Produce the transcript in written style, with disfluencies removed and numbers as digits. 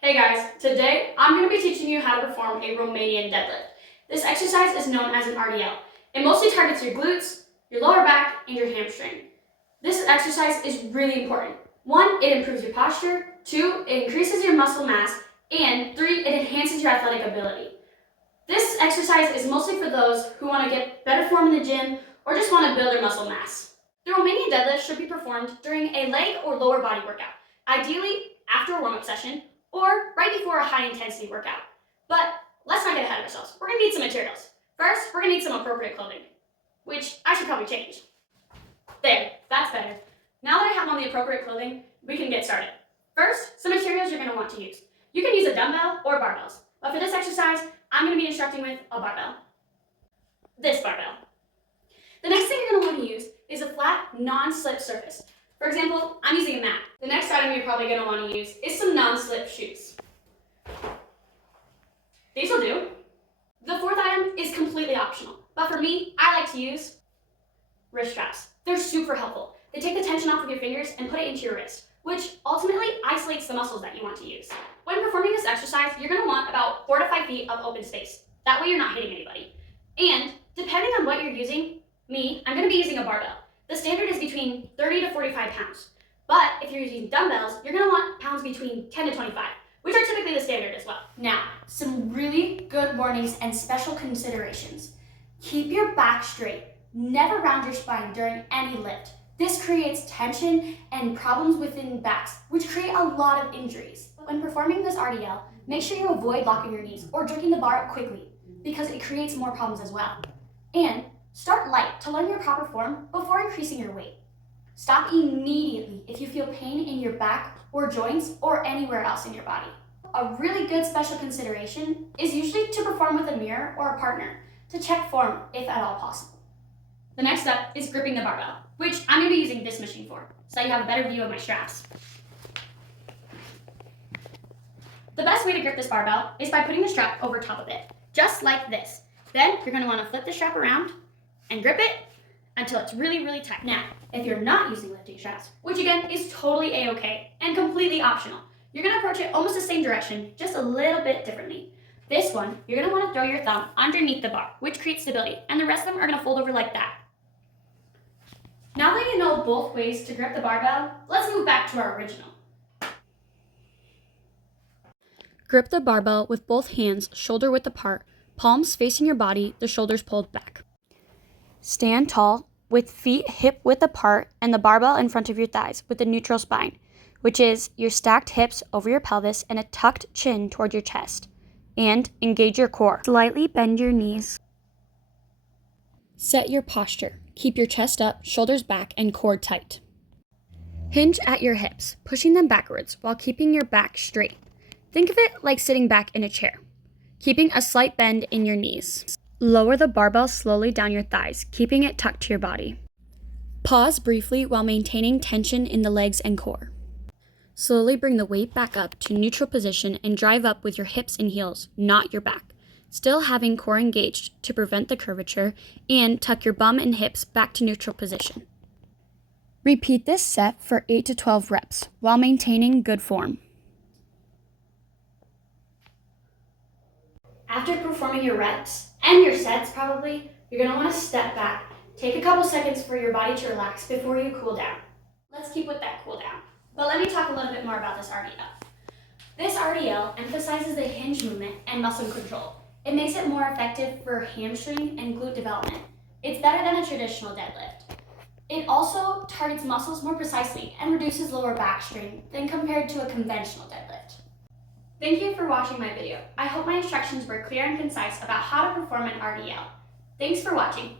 Hey guys, today I'm going to be teaching you how to perform a Romanian deadlift. This exercise is known as an RDL. It mostly targets your glutes, your lower back, and your hamstring. This exercise is really important. 1, it improves your posture. 2, it increases your muscle mass. And 3, it enhances your athletic ability. This exercise is mostly for those who want to get better form in the gym or just want to build their muscle mass. The Romanian deadlift should be performed during a leg or lower body workout, ideally after a warm-up session or right before a high-intensity workout. But let's not get ahead of ourselves. We're going to need some materials. First, we're going to need some appropriate clothing, which I should probably change. There, that's better. Now that I have on the appropriate clothing, we can get started. First, some materials you're going to want to use. You can use a dumbbell or barbells, but for this exercise, I'm going to be instructing with a barbell. This barbell. The next thing you're going to want to use is a flat, non-slip surface. For example, I'm using a mat. The next item you're probably going to want to use is some non-slip shoes. These will do. The fourth item is completely optional, but for me, I like to use wrist straps. They're super helpful. They take the tension off of your fingers and put it into your wrist, which ultimately isolates the muscles that you want to use. When performing this exercise, you're going to want about 4 to 5 feet of open space. That way you're not hitting anybody. And depending on what you're using, I'm going to be using a barbell. The standard is between 30 to 45 pounds. But if you're using dumbbells, you're going to want pounds between 10 to 25, which are typically the standard as well. Now, some really good warnings and special considerations. Keep your back straight. Never round your spine during any lift. This creates tension and problems within backs, which create a lot of injuries. When performing this RDL, make sure you avoid locking your knees or jerking the bar up quickly, because it creates more problems as well. And start light to learn your proper form before increasing your weight. Stop immediately if you feel pain in your back or joints or anywhere else in your body. A really good special consideration is usually to perform with a mirror or a partner to check form if at all possible. The next step is gripping the barbell, which I'm going to be using this machine for, so that you have a better view of my straps. The best way to grip this barbell is by putting the strap over top of it, just like this. Then you're going to want to flip the strap around and grip it until it's really, really tight. Now, if you're not using lifting straps, which again is totally a-okay and completely optional, you're going to approach it almost the same direction, just a little bit differently. This one, you're going to want to throw your thumb underneath the bar, which creates stability, and the rest of them are going to fold over like that. Now that you know both ways to grip the barbell, let's move back to our original. Grip the barbell with both hands shoulder width apart, palms facing your body, the shoulders pulled back. Stand tall with feet hip width apart and the barbell in front of your thighs with a neutral spine, which is your stacked hips over your pelvis and a tucked chin toward your chest. And engage your core. Slightly bend your knees. Set your posture. Keep your chest up, shoulders back, and core tight. Hinge at your hips, pushing them backwards while keeping your back straight. Think of it like sitting back in a chair, keeping a slight bend in your knees. Lower the barbell slowly down your thighs, keeping it tucked to your body. Pause briefly while maintaining tension in the legs and core. Slowly bring the weight back up to neutral position and drive up with your hips and heels, not your back. Still having core engaged to prevent the curvature, and tuck your bum and hips back to neutral position. Repeat this set for 8 to 12 reps while maintaining good form. After performing your reps, and your sets probably, you're going to want to step back. Take a couple seconds for your body to relax before you cool down. Let's keep with that cool down. But let me talk a little bit more about this RDL. This RDL emphasizes the hinge movement and muscle control. It makes it more effective for hamstring and glute development. It's better than a traditional deadlift. It also targets muscles more precisely and reduces lower back strain than compared to a conventional deadlift. Thank you for watching my video. I hope my instructions were clear and concise about how to perform an RDL. Thanks for watching.